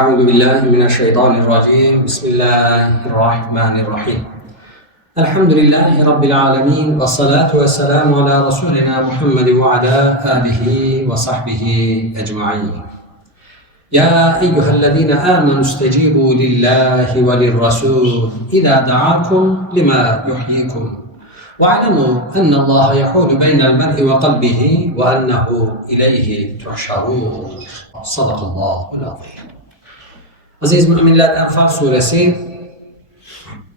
أعوذ بالله من الشيطان الرجيم. بسم الله الرحمن الرحيم. الحمد لله رب العالمين والصلاة والسلام على رسولنا محمد وعلى آله وصحبه أجمعين. يا أيها الذين آمنوا استجيبوا لله وللرسول إذا دعاكم لما يحييكم. واعلموا أن الله يحول بين المرء وقلبه وأنه إليه تحشرون. صدق الله العظيم. Aziz müminler Enfal suresi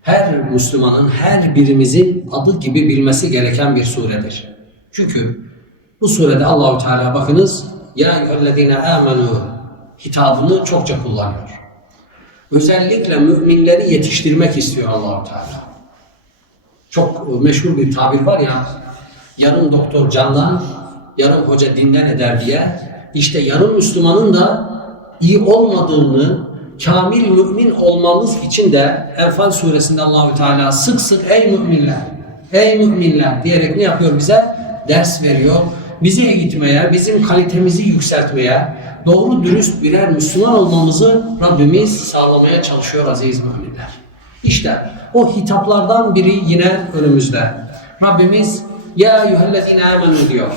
her Müslümanın, her birimizin adı gibi bilmesi gereken bir suredir. Çünkü bu surede Allahu Teala bakınız ya eyyühellezine amenu hitabını çokça kullanıyor. Özellikle müminleri yetiştirmek istiyor Allahu Teala. Çok meşhur bir tabir var ya yarım doktor candan, yarım hoca dinden eder diye. İşte yarım Müslümanın da iyi olmadığını, kamil mümin olmamız için de Enfal suresinde Allahü Teala sık sık ey müminler, ey müminler diyerek ne yapıyor bize? Ders veriyor. Bizi eğitmeye, bizim kalitemizi yükseltmeye, doğru dürüst birer Müslüman olmamızı Rabbimiz sağlamaya çalışıyor aziz müminler. İşte o hitaplardan biri yine önümüzde. Rabbimiz ya eyyühellezine amenu diyor.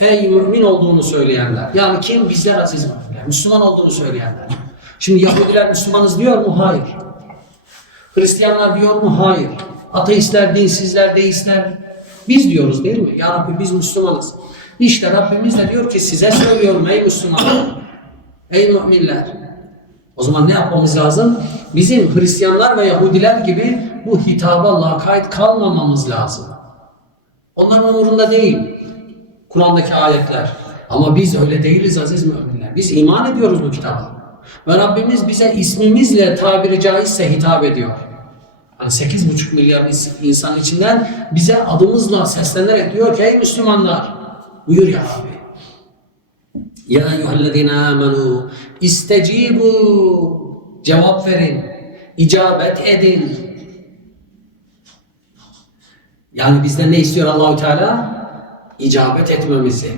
Ey mümin olduğunu söyleyenler. Yani kim? Bizler aziz müminler. Müslüman olduğunu söyleyenler. Şimdi Yahudiler Müslümanız diyor mu? Hayır. Hristiyanlar diyor mu? Hayır. Ateistler, dinsizler, deistler. Biz diyoruz değil mi? Ya Rabbi biz Müslümanız. İşte Rabbimiz de diyor ki size söylüyorum ey Müslümanlar. Ey müminler. O zaman ne yapmamız lazım? Bizim Hristiyanlar ve Yahudiler gibi bu hitaba lakayt kalmamamız lazım. Onların umurunda değil. Kur'an'daki ayetler. Ama biz öyle değiliz aziz müminler. Biz iman ediyoruz bu kitaba. Ve Rabbimiz bize ismimizle tabiri caizse hitap ediyor. Yani 8,5 milyar insan içinden bize adımızla seslenerek diyor ki ey Müslümanlar buyur ya Rabbi. Ya eyyühellezine amenu istecibu cevap verin, icabet edin. Yani bizden ne istiyor Allahü Teala? İcabet etmemizi,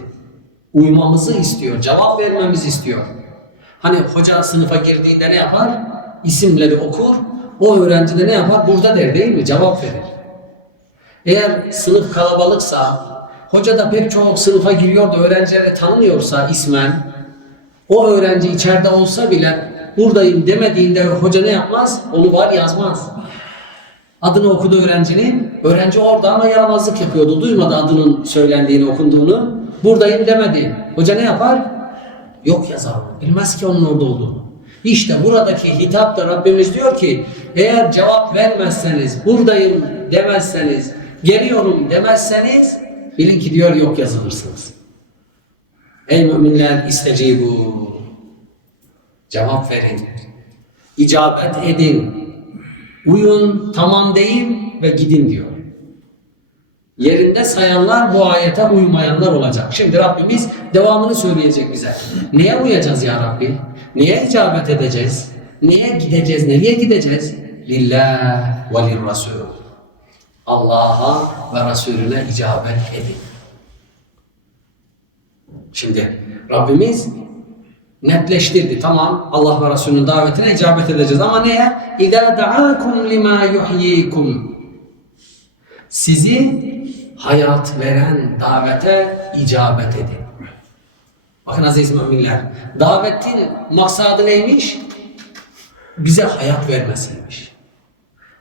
uymamızı istiyor, cevap vermemizi istiyor. Hani hoca sınıfa girdiğinde ne yapar? İsimleri okur. O öğrenci de ne yapar? Burada der değil mi? Cevap verir. Eğer sınıf kalabalıksa, hoca da pek çok sınıfa giriyor da öğrencileri tanımıyorsa ismen, o öğrenci içeride olsa bile buradayım demediğinde hoca ne yapmaz? Onu var yazmaz. Adını okudu öğrencinin. Öğrenci orada ama yaramazlık yapıyordu. Duymadı adının söylendiğini, okunduğunu. Buradayım demedi. Hoca ne yapar? Yok yazar. Bilmez ki onun orada olduğunu. İşte buradaki hitapta Rabbimiz diyor ki eğer cevap vermezseniz, buradayım demezseniz, geliyorum demezseniz bilin ki diyor yok yazılırsınız. Ey müminler istecibu. Cevap verin. İcabet edin. Uyun, tamam deyin ve gidin diyor. Yerinde sayanlar bu ayete uymayanlar olacak. Şimdi Rabbimiz devamını söyleyecek bize. Neye uyacağız ya Rabbi? Neye icabet edeceğiz? Neye gideceğiz? Nereye gideceğiz? Lillah ve lirrasul. Allah'a ve Resulüne icabet edin. Şimdi Rabbimiz netleştirdi. Tamam Allah ve Resulünün davetine icabet edeceğiz ama neye? İzâ da'âkum limâ yuhyikum. Sizi hayat veren davete icabet edin. Bakın aziz müminler, davetin maksadı neymiş? Bize hayat vermesiymiş.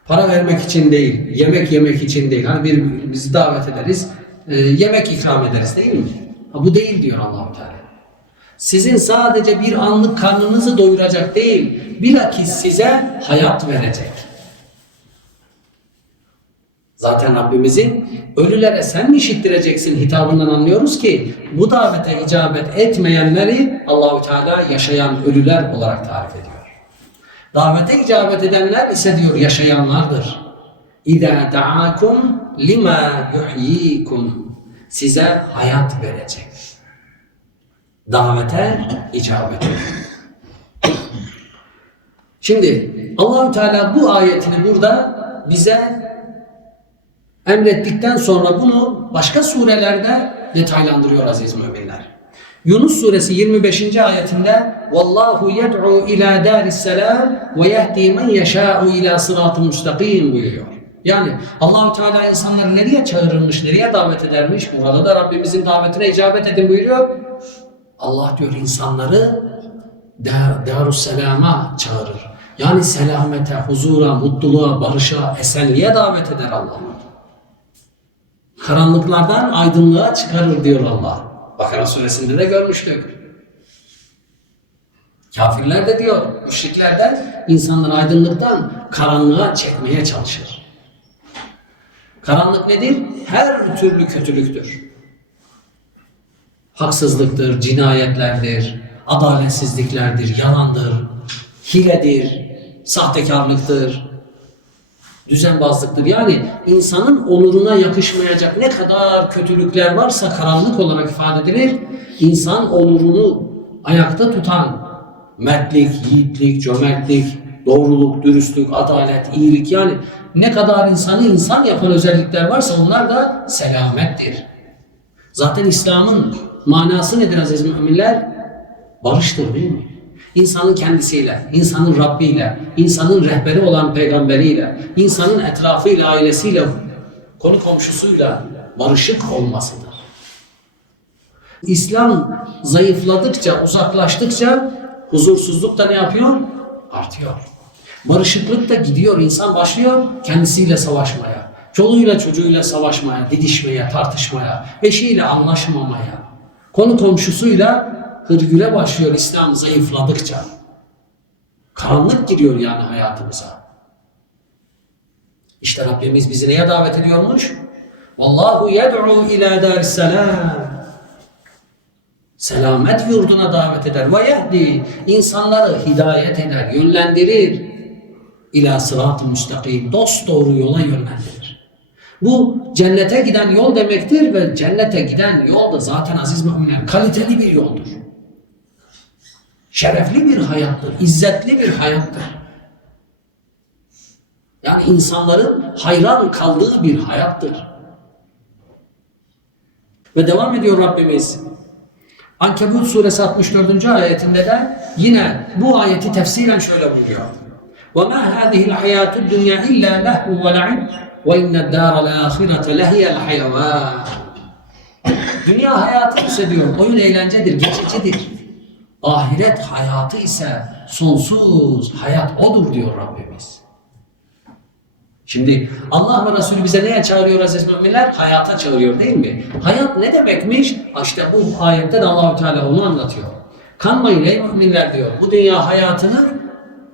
Para vermek için değil, yemek yemek için değil. Hani bir bizi davet ederiz, e, yemek ikram ederiz değil mi? Ha, bu değil diyor Allahu Teala. Sizin sadece bir anlık karnınızı doyuracak değil, bilakis size hayat verecek. Zaten Rabbimizin ölülere sen mi işittireceksin hitabından anlıyoruz ki bu davete icabet etmeyenleri Allahü Teala yaşayan ölüler olarak tarif ediyor. Davete icabet edenler ise diyor yaşayanlardır. İza da'akum lima yuhyikum. Size hayat verecek. Davete icabet edin. Şimdi Allahü Teala bu ayetini burada bize emrettikten sonra bunu başka surelerde detaylandırıyor aziz müminler. Yunus suresi 25. ayetinde Vallahu yed'u ila daris selam ve yehdi men yeşâ'u ila sıratı müstakim buyuruyor. Yani Allahu Teala insanları nereye çağırırmış, nereye davet edermiş? Burada da Rabbimizin davetine icabet edin buyuruyor. Allah diyor insanları dar, Darusselam'a çağırır. Yani selamete, huzura, mutluluğa, barışa, esenliğe davet eder Allah. Karanlıklardan aydınlığa çıkarır diyor Allah. Bakara suresinde de görmüştük. Kafirler de diyor, müşrikler de insanları aydınlıktan karanlığa çekmeye çalışır. Karanlık nedir? Her türlü kötülüktür. Haksızlıktır, cinayetlerdir, adaletsizliklerdir, yalandır, hiledir, sahtekarlıktır, düzenbazlıktır. Yani insanın onuruna yakışmayacak ne kadar kötülükler varsa karanlık olarak ifade edilir. İnsan onurunu ayakta tutan mertlik, yiğitlik, cömertlik, doğruluk, dürüstlük, adalet, iyilik yani ne kadar insanı insan yapan özellikler varsa onlar da selamettir. Zaten İslam'ın manası nedir aziz müminler? Barıştır değil mi? İnsanın kendisiyle, insanın Rabbiyle, insanın rehberi olan peygamberiyle, insanın etrafıyla, ailesiyle, konu komşusuyla barışık olmasıdır. İslam zayıfladıkça, uzaklaştıkça huzursuzluk da ne yapıyor? Artıyor. Barışıklık da gidiyor, insan başlıyor kendisiyle savaşmaya, çoluğuyla çocuğuyla savaşmaya, didişmeye, tartışmaya, eşiyle anlaşmamaya, konu komşusuyla hırgüle başlıyor İslam zayıfladıkça. Karanlık giriyor yani hayatımıza. İşte Rabbimiz bizi neye davet ediyormuş? Vallahu yed'u ila darisselam. Selamet yurduna davet eder. Ve yehdi insanları hidayet eder, yönlendirir. İla sırat-ı müstakim. Dost doğru yola yönlendirir. Bu cennete giden yol demektir ve cennete giden yol da zaten aziz müminler kaliteli bir yoldur Şerefli bir hayattır, izzetli bir hayattır. Yani insanların hayran kaldığı bir hayattır. Ve devam ediyor Rabbimiz. Ankebut suresi 64. ayetinde de yine bu ayeti tefsiren şöyle buyuruyor. وَمَا هَذِهِ الْحَيَاةُ الدُّنْيَا إِلَّا لَهْوٌ وَلَعِبٌ وَإِنَّ الدَّارَ الْآخِرَةَ لَهِيَ الْحَيَوَانِ Dünya hayatı ise diyor oyun eğlencedir, geçicidir. Ahiret hayatı ise sonsuz hayat odur diyor Rabbimiz. Şimdi Allah ve Resulü bize neye çağırıyor aziz müminler? Hayata çağırıyor değil mi? Hayat ne demekmiş? İşte bu ayette de Allahu Teala onu anlatıyor. Kanmayın ey müminler diyor. Bu dünya hayatını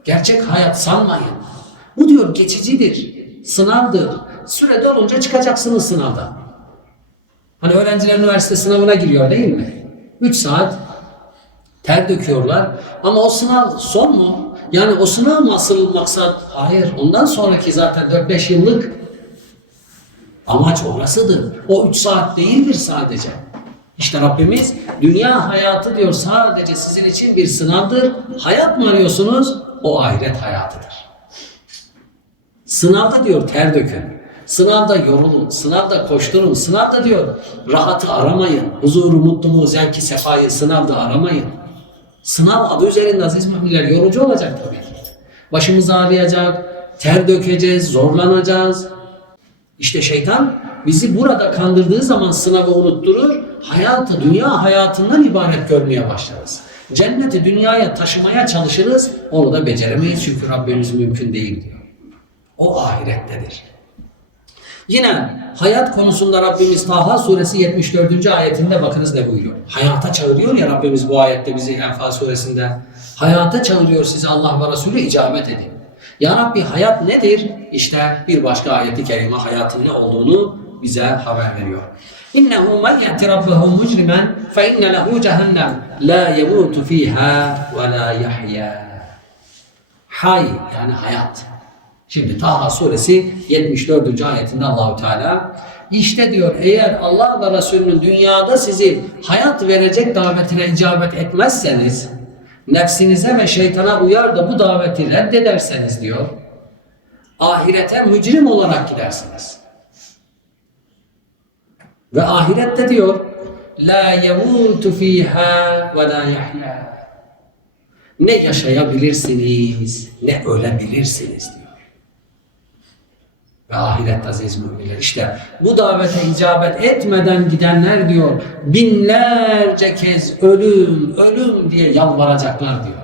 gerçek hayat sanmayın. Bu diyor geçicidir, sınavdır. Süre dolunca çıkacaksınız sınavdan. Hani öğrenciler üniversite sınavına giriyor değil mi? 3 saat ter döküyorlar. Ama o sınav son mu? Yani o sınav mı asıl maksat? Hayır. Ondan sonraki zaten 4-5 yıllık amaç orasıdır. O 3 saat değildir sadece. İşte Rabbimiz dünya hayatı diyor sadece sizin için bir sınavdır. Hayat mı arıyorsunuz? O ahiret hayatıdır. Sınavda diyor ter dökün. Sınavda yorulun, sınavda koşturun, sınavda diyor rahatı aramayın, huzuru, mutluluğu, zevki, sefayı sınavda aramayın. Sınav adı üzerinde aziz müminler yorucu olacak tabii ki. Başımız ağrıyacak, ter dökeceğiz, zorlanacağız. İşte şeytan bizi burada kandırdığı zaman sınavı unutturur, hayatı, dünya hayatından ibaret görmeye başlarız. Cenneti dünyaya taşımaya çalışırız, onu da beceremeyiz çünkü Rabbimiz mümkün değil diyor. O ahirettedir. Yine hayat konusunda Rabbimiz Taha suresi 74. ayetinde bakınız ne buyuruyor. Hayata çağırıyor ya Rabbimiz bu ayette bizi Enfal suresinde. Hayata çağırıyor sizi Allah ve Resulü icabet edin. Ya Rabbi hayat nedir? İşte bir başka ayeti kerime hayatın ne olduğunu bize haber veriyor. İnnehu men yeti rabbehu mucrimen fe inne lehu cehennem la yemutu fiha ve la yahya. Hay yani hayat. Şimdi Taha suresi 74. ayetinde Allahu Teala işte diyor eğer Allah ve Resulünün dünyada sizi hayat verecek davetine icabet etmezseniz nefsinize ve şeytana uyar da bu daveti reddederseniz diyor ahirete mücrim olarak gidersiniz. Ve ahirette diyor La yemutu fiha ve la yahya. Ne yaşayabilirsiniz ne ölebilirsiniz diyor. Ve ahiret aziz müminler. İşte bu davete icabet etmeden gidenler diyor binlerce kez ölüm, ölüm diye yalvaracaklar diyor.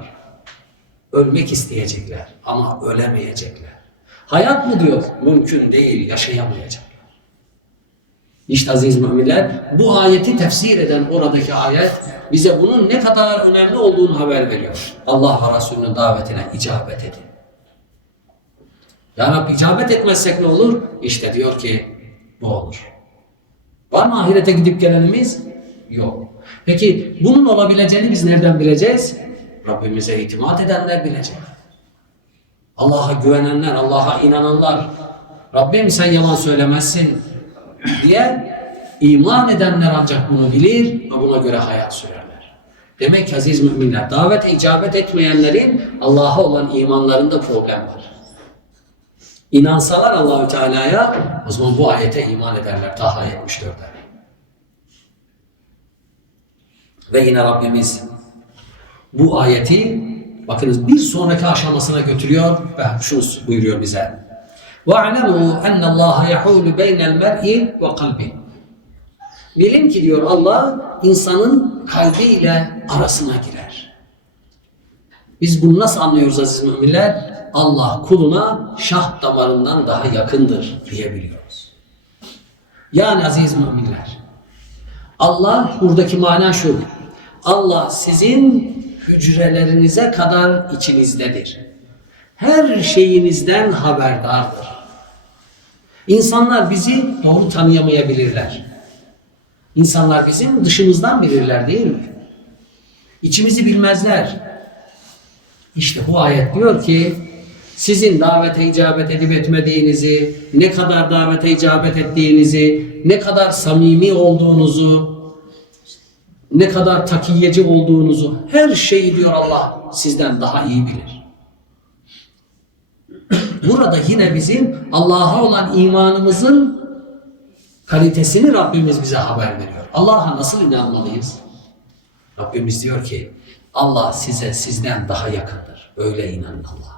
Ölmek isteyecekler ama ölemeyecekler. Hayat mı diyor? Mümkün değil, yaşayamayacaklar. İşte aziz müminler bu ayeti tefsir eden oradaki ayet bize bunun ne kadar önemli olduğunu haber veriyor. Allah ve Resulünün davetine icabet edin. Ya Rabbi icabet etmezsek ne olur? İşte diyor ki bu olur. Var mı ahirete gidip gelenimiz? Yok. Peki bunun olabileceğini biz nereden bileceğiz? Rabbimize itimat edenler bilecek. Allah'a güvenenler, Allah'a inananlar. Rabbim sen yalan söylemezsin diye iman edenler ancak bunu bilir ve buna göre hayat sürerler. Demek ki aziz müminler, davete icabet etmeyenlerin Allah'a olan imanlarında problem var İnansalar Allahü Teala'ya o zaman bu ayete iman ederler. Taha 74'te. Ve yine Rabbimiz bu ayeti bakınız bir sonraki aşamasına götürüyor ve şunu buyuruyor bize. وَاعْلَمُوا اَنَّ اللّٰهَ يَحُولُ بَيْنَ الْمَرْءِ وَقَلْبِ Bilin ki diyor Allah insanın kalbiyle arasına girer. Biz bunu nasıl anlıyoruz aziz müminler? Allah kuluna şah damarından daha yakındır diyebiliyoruz. Yani aziz müminler, Allah buradaki mana şu. Allah sizin hücrelerinize kadar içinizdedir. Her şeyinizden haberdardır. İnsanlar bizi doğru tanıyamayabilirler. İnsanlar bizim dışımızdan bilirler değil mi? İçimizi bilmezler. İşte bu ayet diyor ki sizin davete icabet edip etmediğinizi, ne kadar davete icabet ettiğinizi, ne kadar samimi olduğunuzu, ne kadar takiyeci olduğunuzu, her şeyi diyor Allah sizden daha iyi bilir. Burada yine bizim Allah'a olan imanımızın kalitesini Rabbimiz bize haber veriyor. Allah'a nasıl inanmalıyız? Rabbimiz diyor ki Allah size sizden daha yakındır. Öyle inanın Allah'a.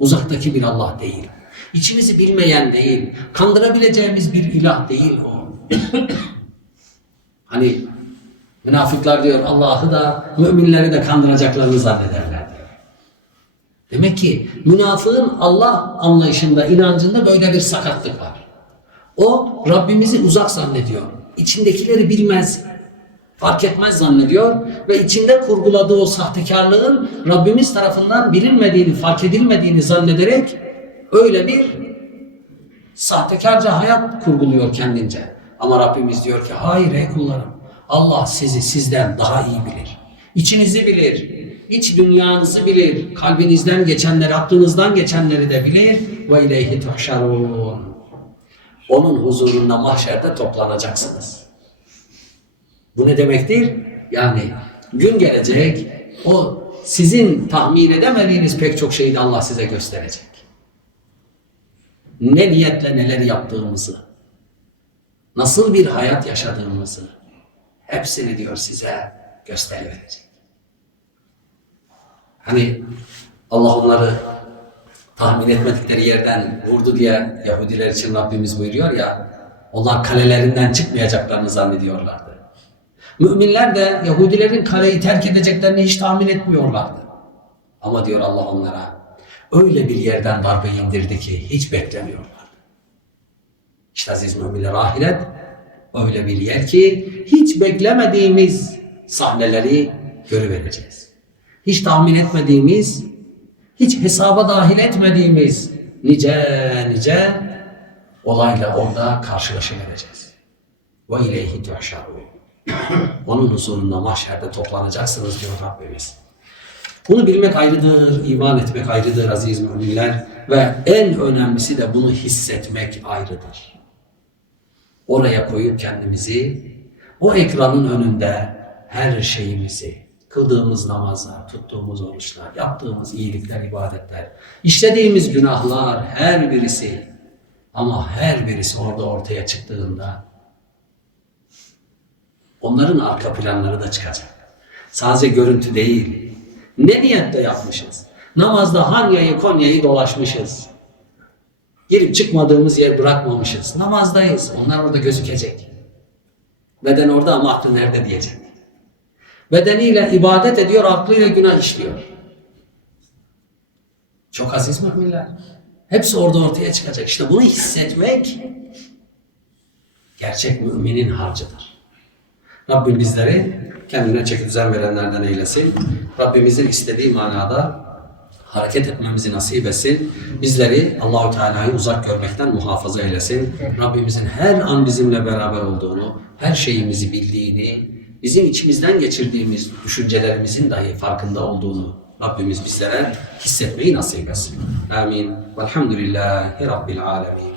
Uzaktaki bir Allah değil. İçimizi bilmeyen değil. Kandırabileceğimiz bir ilah değil o. hani münafıklar diyor Allah'ı da müminleri de kandıracaklarını zannederler diyor. Demek ki münafığın Allah anlayışında, inancında böyle bir sakatlık var. O Rabbimizi uzak zannediyor. İçindekileri bilmez. Fark etmez zannediyor ve içinde kurguladığı o sahtekarlığın Rabbimiz tarafından bilinmediğini, fark edilmediğini zannederek öyle bir sahtekarca hayat kurguluyor kendince. Ama Rabbimiz diyor ki hayır ey kullarım Allah sizi sizden daha iyi bilir. İçinizi bilir, iç dünyanızı bilir, kalbinizden geçenleri, aklınızdan geçenleri de bilir. Ve ileyhi tuhşarun. Onun huzurunda mahşerde toplanacaksınız. Bu ne demektir? Yani gün gelecek o sizin tahmin edemediğiniz pek çok şeyi de Allah size gösterecek. Ne niyetle neler yaptığımızı, nasıl bir hayat yaşadığımızı hepsini diyor size gösteriverecek. Hani Allah onları tahmin etmedikleri yerden vurdu diye Yahudiler için Rabbimiz buyuruyor ya onlar kalelerinden çıkmayacaklarını zannediyorlardı. Müminler de Yahudilerin kaleyi terk edeceklerini hiç tahmin etmiyorlardı. Ama diyor Allah onlara öyle bir yerden darbe indirdi ki hiç beklemiyorlardı. İşte aziz müminler ahiret öyle bir yer ki hiç beklemediğimiz sahneleri görüvereceğiz. Hiç tahmin etmediğimiz, hiç hesaba dahil etmediğimiz nice nice olayla orada karşılaşabileceğiz. Ve ileyhi tuhşarun. Onun huzurunda mahşerde toplanacaksınız diyor Rabbimiz. Bunu bilmek ayrıdır, iman etmek ayrıdır aziz müminler ve en önemlisi de bunu hissetmek ayrıdır. Oraya koyup kendimizi, o ekranın önünde her şeyimizi, kıldığımız namazlar, tuttuğumuz oruçlar, yaptığımız iyilikler, ibadetler, işlediğimiz günahlar her birisi ama her birisi orada ortaya çıktığında Onların arka planları da çıkacak. Sadece görüntü değil. Ne niyetle yapmışız? Namazda Hanya'yı Konya'yı dolaşmışız. Girip çıkmadığımız yer bırakmamışız. Namazdayız. Onlar orada gözükecek. Beden orada ama aklı nerede diyecek. Bedeniyle ibadet ediyor, aklıyla günah işliyor. Çok aziz müminler. Hepsi orada ortaya çıkacak. İşte bunu hissetmek gerçek müminin harcıdır. Rabbim bizleri kendine çeki düzen verenlerden eylesin. Rabbimizin istediği manada hareket etmemizi nasip etsin. Bizleri Allahu Teala'yı uzak görmekten muhafaza eylesin. Rabbimizin her an bizimle beraber olduğunu, her şeyimizi bildiğini, bizim içimizden geçirdiğimiz düşüncelerimizin dahi farkında olduğunu Rabbimiz bizlere hissetmeyi nasip etsin. Amin. Velhamdülillahi Rabbil alemin.